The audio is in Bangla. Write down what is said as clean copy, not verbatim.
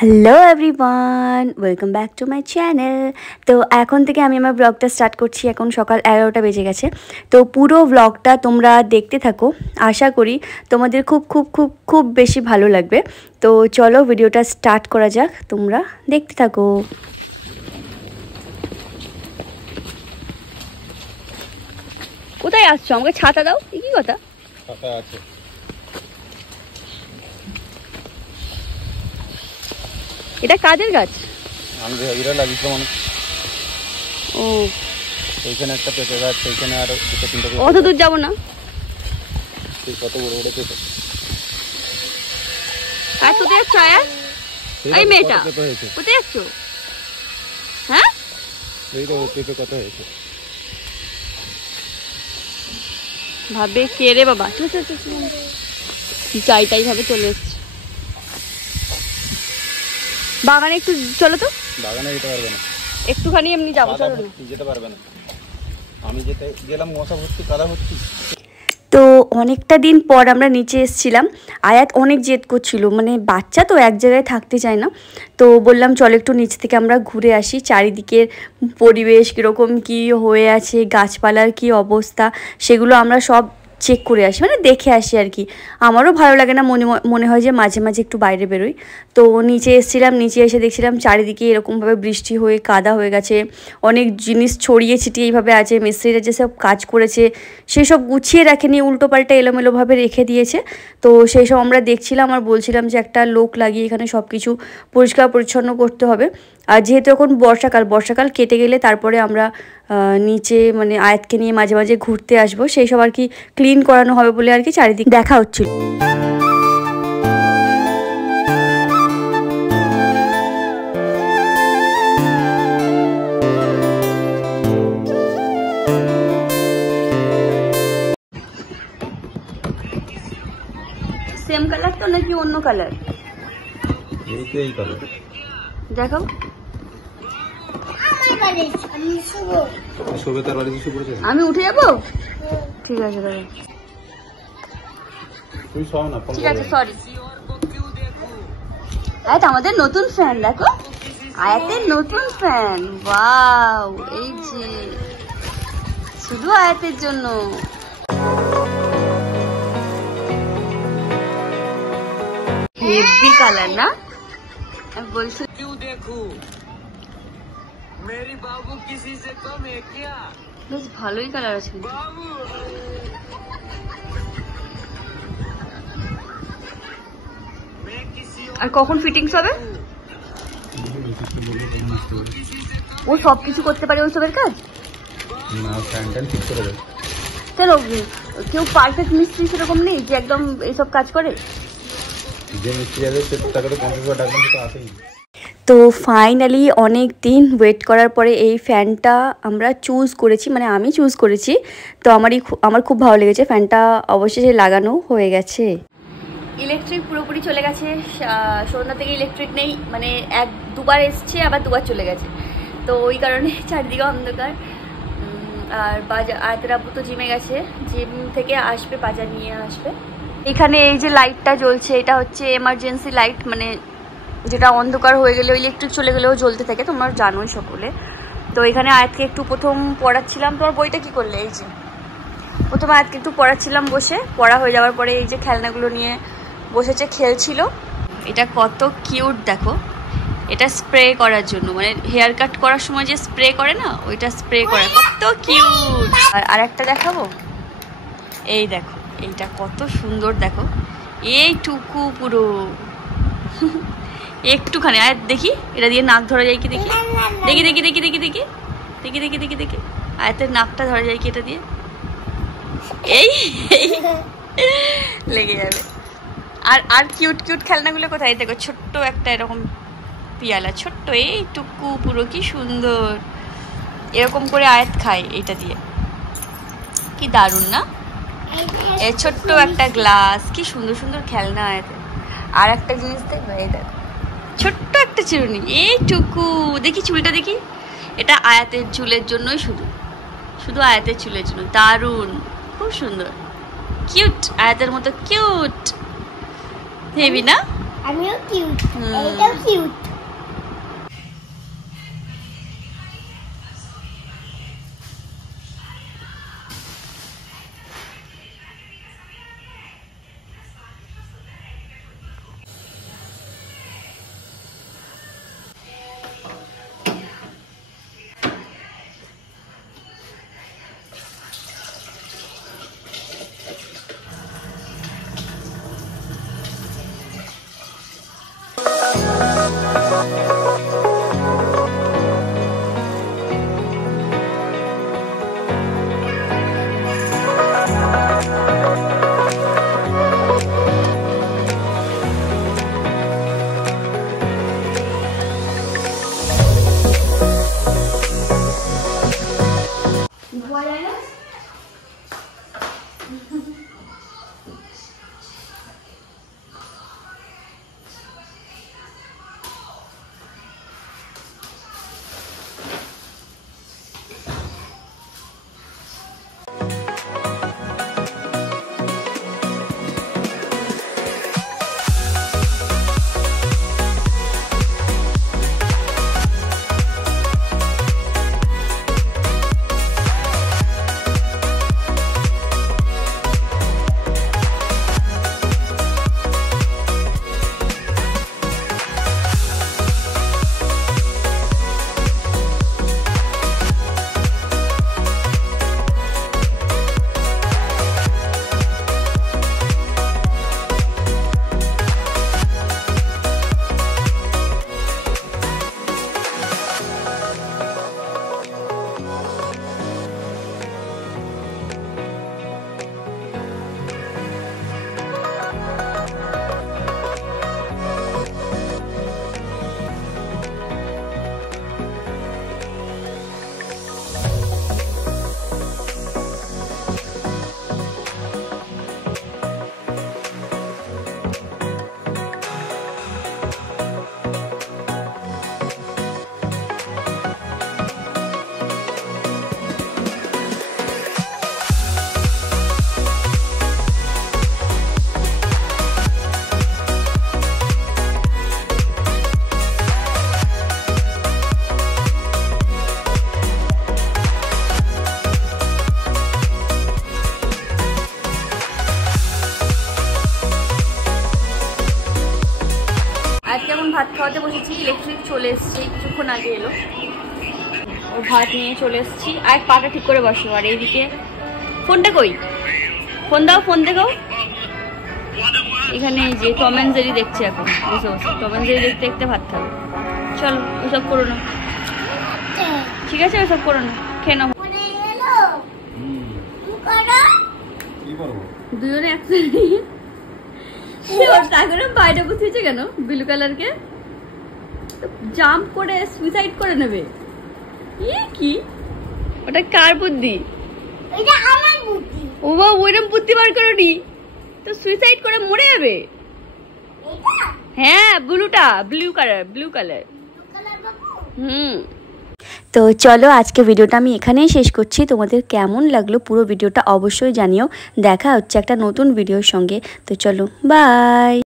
Hello everyone, welcome back to my channel. তো এখন থেকে আমি আমার ব্লগটা স্টার্ট করছি। এখন সকাল 11টা বেজে গেছে। তো পুরো ব্লগটা তোমরা দেখতে থাকো, আশা করি তোমাদের খুব খুব খুব খুব বেশি ভালো লাগবে। তো চলো ভিডিওটা স্টার্ট করা যাক, তোমরা দেখতে থাকো। কোথায় আসছো? আমাকে ছাতা দাও। কি কথা? ছাতা আছে। এটা কাদের গাছ? আমি এরা লাগিয়েছিলাম অনেক। ও, এইখানে একটা পেঁপে গাছ, এইখানে আর দুটো তিনটা। অত দূর যাবো না। কত বড় বড় পেঁপে। আর কোথায় যাচ্ছ আয়া? এই মেয়েটা কোথায় যাচ্ছ? হ্যাঁ, এই তো পেঁপে কত হয়েছে। ভাবে কে রে বাবা? চাই তাই ভাবে চলে এসছে। বাগানে একটু চলো তো। বাগানে যেতে পারবে না, একটুখানি এমনি যাবো, চলো না। যেতে পারবে না। আমি যেতে গেলাম মশা ভর্তি, কাদা ভর্তি। তো অনেকটা দিন পর আমরা নিচে এসেছিলাম। আয়াত অনেক জেদ করছিল, মানে বাচ্চা তো এক জায়গায় থাকতে চায় না। তো বললাম চলো একটু নিচ থেকে আমরা ঘুরে আসি, চারিদিকের পরিবেশ কীরকম কী হয়ে আছে, গাছপালার কী অবস্থা, সেগুলো আমরা সব চেক করে আসি, মানে দেখে আসি আর কি। আমারও ভালো লাগে না, মনে হয় যে মাঝে মাঝে একটু বাইরে বেরোই। তো নিচে এসেছিলাম, নিচে এসে দেখছিলাম চারিদিকে এরকমভাবে বৃষ্টি হয়ে কাদা হয়ে গেছে, অনেক জিনিস ছড়িয়ে ছিটিয়ে এইভাবে আছে। মিস্ত্রিরা যেসব কাজ করেছে সেসব গুছিয়ে রাখেনি, উল্টো পাল্টা এলোমেলোভাবে রেখে দিয়েছে। তো সেই সব আমরা দেখছিলাম আর বলছিলাম যে একটা লোক লাগিয়ে এখানে সব কিছু পরিষ্কার পরিচ্ছন্ন করতে হবে। আর যেহেতু এখন বর্ষাকাল কেটে গেলে তারপরে আমরা নিচে মানে আয়াতকে নিয়ে মাঝে মাঝে ঘুরতে আসবো, সেই সব আর কি ক্লিন করানো হবে বলে আর কি চারিদিক দেখা হচ্ছিল। সেম কালার তো নাকি অন্য কালার? এই কালার দেখো। আমি উঠে যাবো? ঠিক আছে দাদা, ঠিক আছে, সরি। আয়াত আমাদের নতুন ফ্যান, দেখো আয়াতের নতুন ফ্যান। ওয়াও, এই যে শুধু আয়াতের জন্য। হেভি কালার না? আমি বলছি বেশ ভালোই কালার আছে। আর কখন ফিটিংস হবে? ও সব কিছু করতে পারে ওই সবের কাজ? কেন, কেউ পারফেক্ট মিস্ত্রি সেরকম নেই যে একদম এইসব কাজ করে? তো ফাইনালি অনেক দিন ওয়েট করার পরে এই ফ্যানটা আমরা চুজ করেছি, মানে আমি চুজ করেছি। তো আমার খুব ভালো লেগেছে। ফ্যানটা অবশেষে লাগানো হয়ে গেছে। ইলেকট্রিক পুরোপুরি চলে গেছে। সন্ধ্যা থেকে ইলেকট্রিক নেই, মানে দুবার এসছে আবার দুবার চলে গেছে। তো ওই কারণে চারদিকে অন্ধকার। আর আয়াতের আব্বু তো জিমে গেছে, জিম থেকে আসবে, বাজার নিয়ে আসবে। এখানে এই যে লাইটটা জ্বলছে, এটা হচ্ছে এমার্জেন্সি লাইট, মানে যেটা অন্ধকার হয়ে গেলে ইলেকট্রিক চলে গেলেও জ্বলতে থাকে, তোমরা জানোই সকলে। তো এখানে আয়াতকে একটু প্রথম পড়াচ্ছিলাম। তোমার বইটা কি করলে? এই যে প্রথমে আয়াতকে একটু পড়াচ্ছিলাম বসে, পড়া হয়ে যাওয়ার পরে এই যে খেলনাগুলো নিয়ে বসেছে, খেলছিল। এটা কত কিউট দেখো, এটা স্প্রে করার জন্য, মানে হেয়ার কাট করার সময় যে স্প্রে করে না, ওইটা স্প্রে করে, কত কিউট। আর একটা দেখাবো, এই দেখো এইটা কত সুন্দর দেখো, এইটুকু পুরো একটুখানি। আর দেখি এটা দিয়ে নাক ধরা যায় কি, দেখি দেখি দেখি দেখি দেখি দেখি দেখি দেখি দেখি দেখি আয়াতের নাকটা ধরা যায় কি এটা দিয়ে? এই লেগে যাবে। আর কিউট কিউট খেলনাগুলো কোথায়? দেখো ছোট্ট একটা এরকম পিয়ালা, ছোট্ট এইটুকু পুরো, কি সুন্দর। এরকম করে আয়াত খায় এইটা দিয়ে, কি দারুণ না? এই ছোট্ট একটা গ্লাস, কি সুন্দর সুন্দর খেলনা আয়াত। আর একটা জিনিস দেখবে, এই দেখো ছোট্ট একটা চিরুনি, এইটুকু। দেখি চুলটা দেখি, এটা আয়াতের চুলের জন্যই, শুধু আয়াতের চুলের জন্য। দারুণ, খুব সুন্দর, কিউট, আয়াতের মতো কিউট। হেবি না? আমিও কিউট, এইটাও কিউট। আজকে এখন ভাত খাওয়াতে বসেছি, ইলেকট্রিক চলে এসছে, কিছুক্ষণ আগে এলো। ও ভাত নিয়ে চলে এসেছি। আর পাটা ঠিক করে বসো। আর এইদিকে ফোনটা কই, ফোন দাও, ফোন দেখাও। এখানে যে টম অ্যান্ড জেরি দেখছি এখন, বসে বসে টম অ্যান্ড জেরি দেখতে দেখতে ভাত খাবে। চলো ওসব করো না, ঠিক আছে? ওসব করো না, খেয়ে নাও। দুজনে একসাথে বাইরে বসেছে কেন? ব্লু কালারকে জাম্প করে সুইসাইড করে নেবে। কি ওটা কার বুদ্ধি? এটা আমার বুদ্ধি। ও বাবা, ওইরকম বুদ্ধি বার করোনি তো, সুইসাইড করে মরে যাবে। এটা হ্যাঁ, ব্লুটা, ব্লু কালার, ব্লু কালার। হুম। তো চলো আজকে ভিডিওটা আমি এখানেই শেষ করছি। তোমাদের কেমন লাগলো পুরো ভিডিওটা অবশ্যই জানিও। দেখা হচ্ছে একটা নতুন ভিডিওর সঙ্গে। তো চলো, বাই।